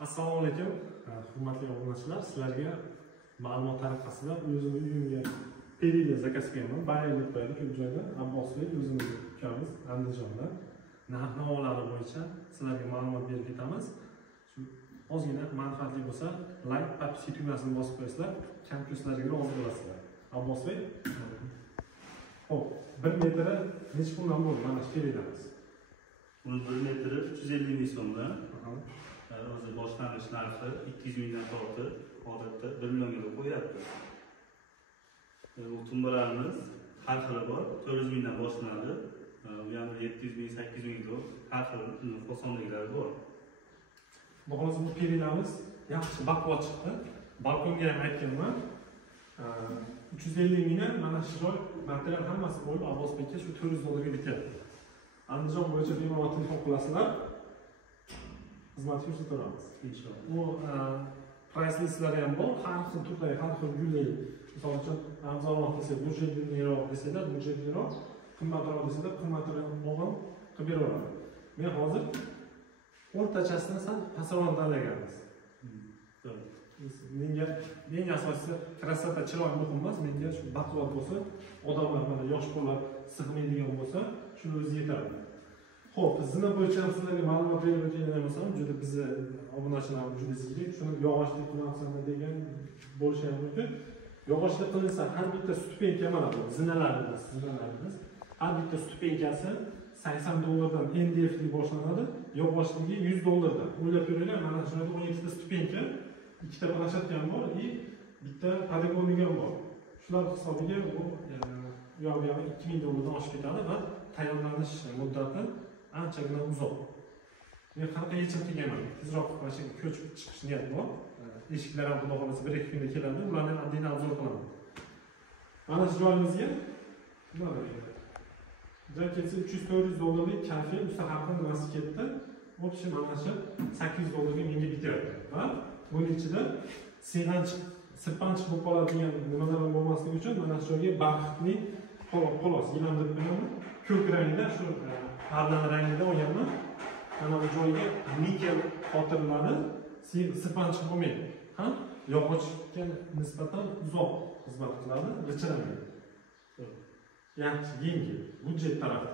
Assalomu alaykum, hurmatli obunachilar. Sizlarga ma'lumot tariqasida o'zimni uyimga perila zakaz qilganman. Bayonot qo'yadi ko'p joyda. Abbosbek o'zimiz ukamiz Andijonda. Narx-navolar bo'yicha sizlarga ma'lumot berib ketamiz. Shu ozgina manfaatli bo'lsa, like, papsi tugmasini bosib qo'ysizlar, kamkurslarga rozi bo'lasizlar. Abbosbek. Xo'p, 1 metri necha puldan bo'ldi? Mana shu perilamiz. Buni 1 metri 350 ming so'mdan. O'zi boshlanish narxi 200 mingdan tortib, odatda 1 millionga deb qo'yapti. Bu tumbalarimiz har xili bor, 400 mingdan boshlanadi. Bu yana 700 ming, 800 ming deb har xil fasonliklari bor. Xolos bu perilamiz yaxshi baquvvat chiqdi. Balkonga ham aytganman. 350 mingdan mana shu joy material hammasi bo'lib Abbosbekka shu 400 dollarga bityapti. Andijon bo'yicha bemalol telefon qilasizlar. Xizmat ko'rsatamiz inshaalloh. Bu price listlari ham bor, har xil turdagi, har xil gulli. Misol uchun arzonroq desa, budjetliroq desalar, budjetliroq, qimmatroq desalar, qimmatroq bo'lgan qilib beraveradi. Men hozir o'rtachasini sal pastroq tanlaganmiz. Menga eng asosiysi krasota, chiroy muhim emas, menga shu baquvvat bo'lsa, odamlar mana yosh bolalar sig'maydigan bo'lsa, shuni o'zi yetadi. Xo'p, zina bo'yicha sizlarga ma'lumot berib o'tgan bo'lsam, juda bizni obunachilar juda zirik, shuni yog'ochlik qilamizmi degan bo'lishi ham mumkin. Yog'ochlik qilinsa, har bitta stupenka mana bu zinalarimiz. Har bitta stupenkasi 80 dollardan NDF deb boshlanadi, yog'ochligi 100 dollardan. O'ylab ko'ringlar, mana shu yerda 12 ta stupenka, 2 ta planshet ham bor, bitta poligoniga ham bor. Shular hisobiga bu yo'q 2000 dollardan oshib ketadi va tayyorlanish muddati anchagina uzoq. Men qanaqa yechim qilganman? Tezroq mana ko'chib chiqish niyat bor. Eshiklar ham xudo xolasa 1-2 kunda keladi. Ularni oddiy obzor qilaman. Mana shu joyimizga mana kelsa 300-400 dollarlik kafe mustaqillik nimasi ketdi. O'tishim mana shu 800 dollarga menga bityapti. Va buning ichida sirpanchiq bo'lib qoladigan nimalar bo'lmasligi uchun mana shu joyga baxtli xolos yilam deb qo'yaman. Ko'k rangda shu parlani rangida olganman. Mana bu joyga nikel xotirlari sirpanchiq bo'lmaydi. Ha? Yog'ochga nisbatan uzoq xizmat qiladi, g'ichiramaydi. Yaxshi, yengil, budjet tarafda.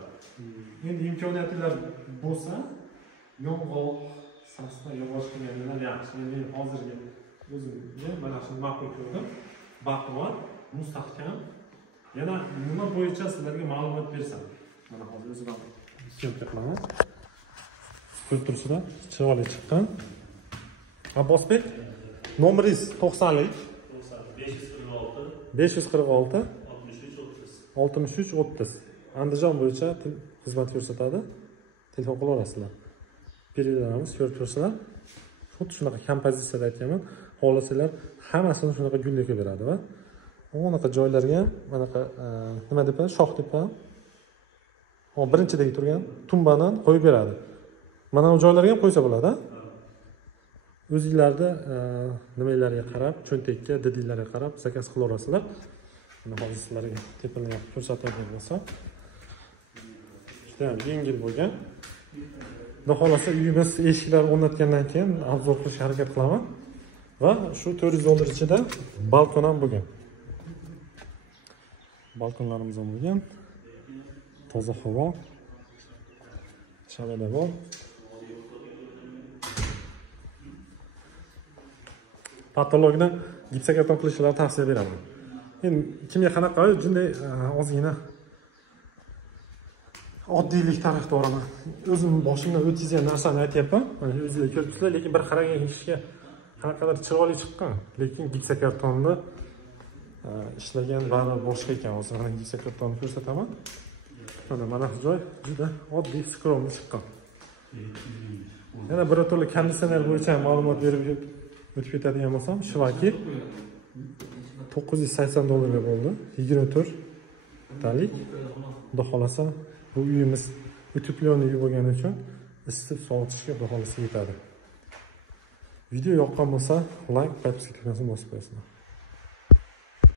Endi imkoniyatingiz bo'lsa, yong'oq, sasda yog'och qilganlar yaxshi. Men hozirgi o'zimga mana shuni ma'qul ko'rdim. Baquvvat, mustahkam. Yana nima bo'yicha sizlarga ma'lumot bersam. Mana hozir o'zim syomka qilaman. Ko'rib turibsizlar, chiroyli chiqqan. Abbosbek, nomeringiz 90lik 546 63 30. Andijon bo'yicha xizmat ko'rsatadi. Telefon qila olasizlar. Perilarimiz ko'rib turibsizlar. Xuddi shunaqa kompozitsiyada aytganman. Xohlasanglar hammasini shunaqa gulli qilib beradi va unaqa joylarga manaqa nima deb qo'yadi, shox deb qo'yadi. Birinchidagi turgan tumbadan qo'yib beradi. Mana bu joylarga ham qo'ysa bo'ladi, ha? O'zingizlarda nimalarga qarab, cho'ntakka, didinglarga qarab zakaz qila olasizlar. Mana hozir sizlarga tepinlab ko'rsatadigan bo'lsam, juda ham yengil bo'lgan. Xudo xolasa uyimiz eshiklar o'rnatgandan keyin obzor qilishga harakat qilaman. Va shu 400 dollar ichida balkon ham bo'lgan. Balkonlarimiz ham bo'lgan. Toza havo. Shabada bor. Patologni gipsokarton qilishlarini tavsiya beraman. Endi kimga qanaqa shunday ozgina oddiylik tarafdoriman. O'zim boshimdan o'tkazgan narsani aytyapman. Mana o'zingizlar ko'rib turibsizlar, lekin bir qaragan ishga qanaqadir chiroyli chiqqan, lekin gipsokartonni ishlagan bari boshqa ekan. Hozir mana gipsokartonni ko'rsataman. Mana bu joy juda oddiy, skromli chiqqan. Yana bir turli konditsioner bo'yicha ma'lumot berib o'tib ketadigan bo'lsam, Shivaki 980 dollarga bo'ldi. 24 talik. Xudo xolasa bu uyimiz utepленный uy bo'lgani uchun isitib sovutishga xudo xolasa yetadi. Video yoqqan bo'lsa, like, podpiska tugmasini bosib qo'yasizlar.